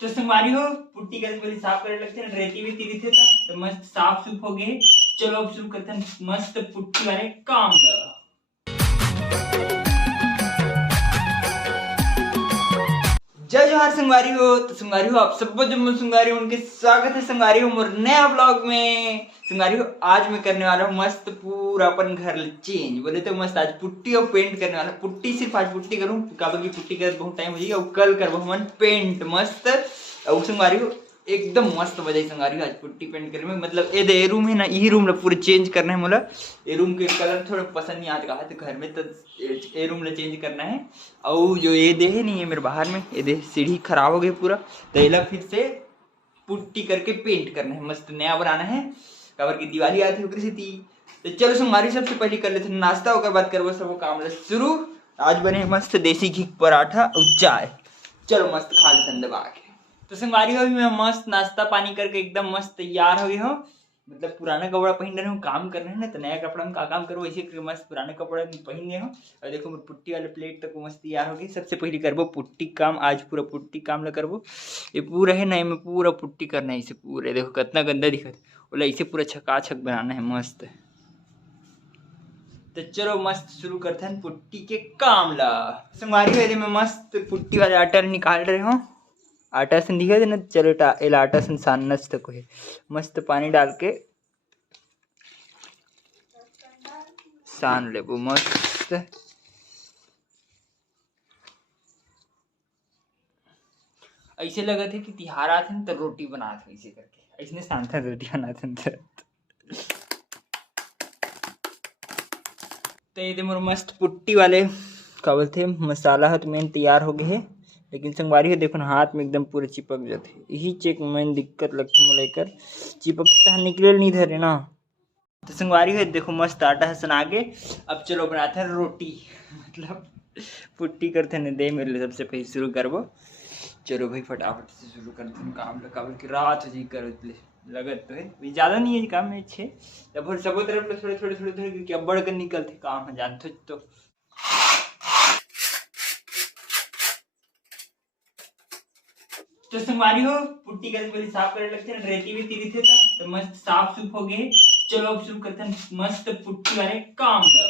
तो संगवारी हो पुट्टी करके पहले साफ करे लगते हैं, रेती वेती दिखे था तो मस्त साफ सुफ हो गए। चलो अब शुरू करते हैं मस्त पुट्टी वाले काम ला। जय जोहार संगवारी हो। तो संगवारी हो आप सब जम्मू संगवारी हो उनके स्वागत है संगवारी हो मोर नया ब्लॉग में। संगवारी हो आज मैं करने वाला हूँ मस्त पूरा अपन घर चेंज बोले तो मस्त आज पुट्टी और पेंट करने वाला। पुट्टी सिर्फ आज पुट्टी करूँ काबर की पुट्टी कर बहुत टाइम हो जाएगा और कल करबो हम पेंट मस्त। और संगवारी हो एकदम मस्त बजाई संगवारी हो आज पुट्टी पेंट करे में मतलब ये रूम है ना यही रूम ला पूरा चेंज करना है मोला। ये रूम के कलर थोड़ा पसंद नहीं आता तो घर में तो ये रूम ला चेंज करना है। और जो ये दे है नहीं है मेरे बाहर में ये दे सीढ़ी खराब हो गई पूरा तो ये फिर से पुट्टी करके पेंट करना है मस्त नया बनाना है काबर की दिवाली आती है उसी थी। तो चलो संगवारी सबसे पहले कर लेते नाश्ता होकर बात करबो सब काम ला शुरू। आज बने मस्त देसी घी पराठा और चाय। चलो मस्त खा लेते दबा के। तो संगवारी हो मैं मस्त नाश्ता पानी करके एकदम मस्त तैयार हो गई हूँ मतलब पुराना कपड़ा पहन रहे हूँ काम कर रहे हैं ना तो नया कपड़ा में का काम करो ऐसे करके मस्त पुराने कपड़ा पहन रहे हो। और देखो मैं पुट्टी वाले प्लेट तक मस्त तैयार हो गई। सबसे पहले करबो पुट्टी काम आज पूरा पुट्टी काम ला करबो। ये पूरा है ना में पूरा पुट्टी करना है इसे पूरे देखो कितना गंदा दिखत बोला इसे पूरा छकाछक बनाना है मस्त। तो चलो मस्त शुरू करते हैं पुट्टी के काम ला। संगवारी वाले में मस्त पुट्टी वाले आटा निकाल रहे हो आटा से दिखा देना। चलो आटा से सानस तक है मस्त पानी डाल के सान ले वो मस्त। ऐसे लगा थे कि तिहार आते तो रोटी बनाते ऐसे करके ऐसे सान था रोटी बनाते तो ये मोर मस्त पुट्टी वाले का बोलते मसाला है तो मेन तैयार हो गए है। लेकिन संगवारी है देखो ना हाथ में एकदम पूरे चिपक जाते यही चेक में दिक्कत लगती मैं लेकर चिपक निकले नहीं धरे ना। तो संगवारी है देखो मस्त आटा है सना के अब चलो बनाते हैं रोटी मतलब पुट्टी करते हैं दे मेरे लिए सबसे पहले शुरू करबो। चलो भाई फटाफट से शुरू करते हैं काम काबर की रात जी कर लगत तो है ज़्यादा नहीं है काम में अच्छे तब सब तरफ थोड़े थोड़े थोड़े थोड़े क्योंकि अब बढ़ कर निकलते काम है जानते तो। तो संगवारी हो पुट्टी करके पहले साफ करे लगते हैं रेती वेती दिखे था तो मस्त साफ सुफ हो गए। चलो अब शुरू करते हैं मस्त पुट्टी वाले काम ला।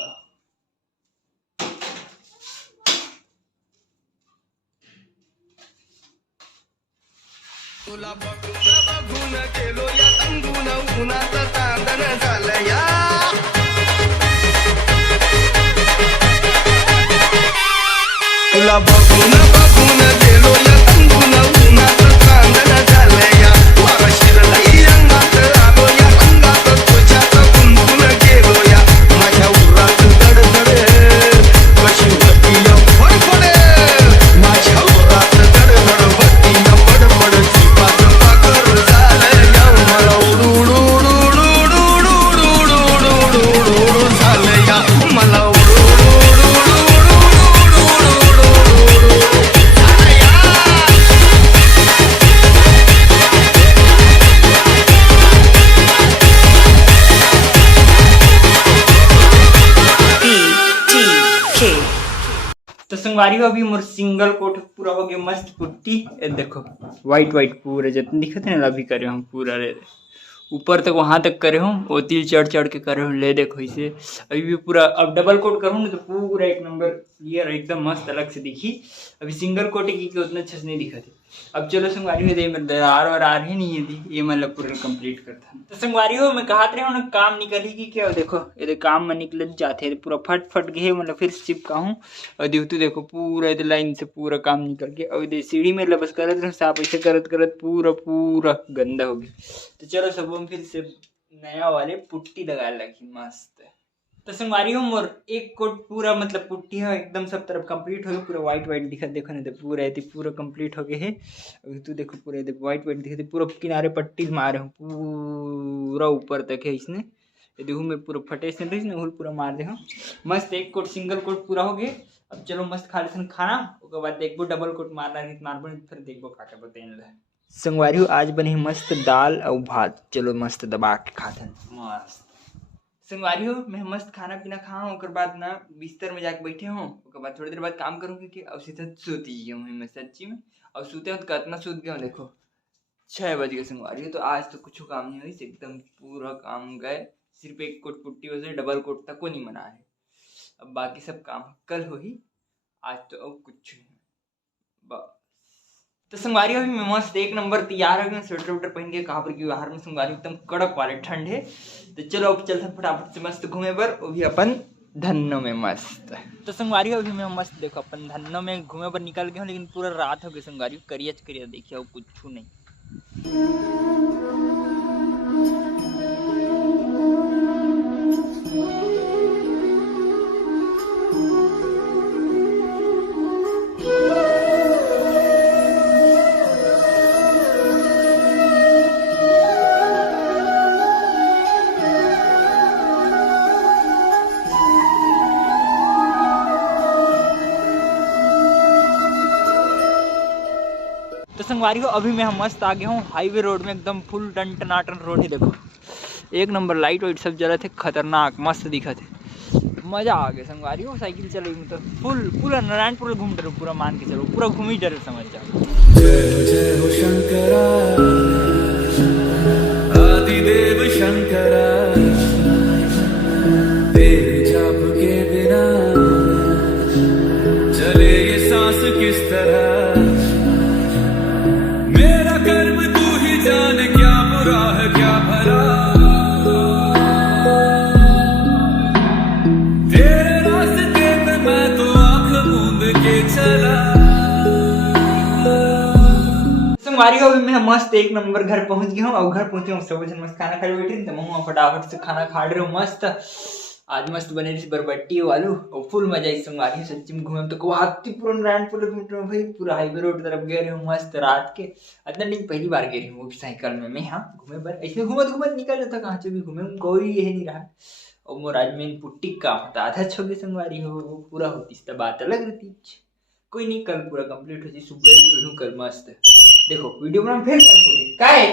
तुला बघून गेलो या तंगून उन्हाचं चांदण झालं या तुला बघून गेलो या तंगून उन्हाचं चांदण झालं या मला शिरलई अंगात आलो या अंगात तुझ्यात गुंतून गेलो या माझ्या उरात दडदड कशी होती या फडफड माझ्या उरात दडदड होती या फडफड तो संगवारी हो अभी मोर सिंगल कोट पूरा हो गया मस्त पुट्टी देखो वाइट वाइट पूरा जितने दिखते हैं अभी करे हम पूरा ले ऊपर तक वहां तक करे हूँ वो तिल चढ़ चढ़ के करे हूँ ले देखो इसे अभी भी पूरा अब डबल कोट करूँ ना तो पूरा एक नंबर क्लियर एकदम मस्त अलग से दिखी। अभी सिंगल कोट की उतना अच्छे से नहीं दिखा थे। अब चलो संगवारी हो मेरे दरार और आ रही नहीं है ये मतलब पूरा कंप्लीट करता तो संगवारी हो मैं कहते रहे ना काम निकली की क्या देखो ये काम में निकल जाते हैं पूरा फट फट गए मतलब फिर चिपका हूँ और देखो देखो पूरा इधर लाइन से पूरा काम निकल गया और इधर सीढ़ी में बस करत रहे साफ ऐसे करत करत पूरा पूरा गंदा हो गया। तो चलो सब हम फिर से नया वाले पुट्टी लगा लगी मस्त। तो संगवारी हो मोर एक कोट पूरा मतलब पुट्टी है एकदम सब तरफ कंप्लीट हो गया पूरा वाइट वाइट दिखा देखो ना पूरा ऐसे पूरा कंप्लीट हो गए है। अभी तू देखो पूरा वाइट वाइट दिखा पूरा किनारे पट्टी मारे हूँ पूरा ऊपर तक है इसने ये देखो मैं पूरा फटे से पूरा मार दे मस्त एक कोट सिंगल कोट पूरा हो गया। अब चलो मस्त खा लेते खाना उसके बाद देखो डबल कोट मारना मारबो फिर देखो का क्या बताए। संगवारी हो आज बनी मस्त दाल और भात चलो मस्त दबा के खाते मस्त। संगवारी हो मैं मस्त खाना पीना खाऊं ओकर बाद ना बिस्तर में जाके बैठे हूँ ओकर बाद थोड़ी देर बाद काम करूँगी कि अब सीधा सोती गई हूँ मैं सच्ची में। और सोते हो तो कितना सूत गया हूँ देखो 6 बज गए संगवारी हो। तो आज तो कुछ काम नहीं हुई एकदम पूरा काम गए। सिर्फ एक कोट पुट्टी वजह डबल कोट तक को नहीं मना है। अब बाकी सब काम कल हो ही आज तो अब कुछ नहीं बस। तो संगवारी अभी मैं मस्त एक नंबर तैयार हो गया स्वेटर वेटर पहन के कहाँ पर की बाहर में संगवारी एकदम कड़क वाले ठंड है। तो चलो अब चलते हैं फटाफट से मस्त घूमे पर वो भी अपन धन्नो में मस्त। तो संगवारी अभी मैं मस्त देखो अपन धन्नो में घूमे पर निकल गए हूँ लेकिन पूरा रात हो गई संगवारी करियच करिया देखिए अब कुछ नहीं। तो संगवारी हो अभी मैं मस्त आ गया हूँ हाईवे रोड में एकदम फुल टन टनाटन रोड है देखो एक नंबर लाइट वाइट सब जला थे खतरनाक मस्त दिखा थे मजा आ गया संगवारी हो। साइकिल चल रही मतलब फुल पूरा नारायणपुर घूम डरो पूरा मान के चलो पूरा घूम ही डरो समझ जाओ। जय हो शंकरा आदिदेव शंकरा तेरे जाप के बिना चले ये सांस किस तरह मेरा कर्म तू ही जान क्या बुरा है क्या भला तेरे रास्ते पे मैं तो आंख मूंद के चला। संगवारी हो अभी मैं मस्त एक नंबर घर पहुंच गया हूँ। अब घर पहुंचे हूँ सब जन मस्त खाना खा बैठे तो मैं फटाफट से खाना खा रहे हूँ मस्त। आज मस्त बने रही बरबट्टी वालू और फुल मजा आई संगवारी सच्ची में घूमे तो गुवाहाटी पूरा नारायणपुर घूमते भाई पूरा हाईवे रोड तरफ गए रहे हूँ मस्त रात के इतना दिन पहली बार गए रही हूँ वो भी साइकिल में मैं हाँ घूमे पर ऐसे घूमत घूमत निकल जाता कहाँ से भी घूमे कोई यही नहीं रहा। और मोर आज में पुट्टी का होता आधा छोगे संगवारी हो वो पूरा होती तब बात अलग रहती कोई नहीं कल पूरा कंप्लीट होती सुबह पीढ़ू कल मस्त देखो वीडियो बना फिर काय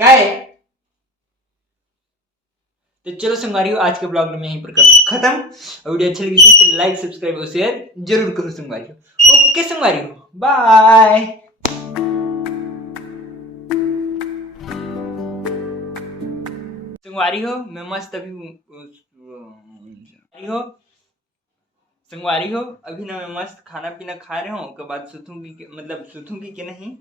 काय। तो चलो संगवारी हो आज के ब्लॉग में यहीं पर करता हूँ खत्म। वीडियो अच्छी लगी तो लाइक सब्सक्राइब और शेयर जरूर करो संगवारी हो। ओके संगवारी हो बाय। संगवारी हो मैं मस्त अभी संगवारी हो अभी ना मैं मस्त खाना पीना खा रहे हूँ उसके बाद सुतूंगी मतलब सुतूंगी कि नहीं।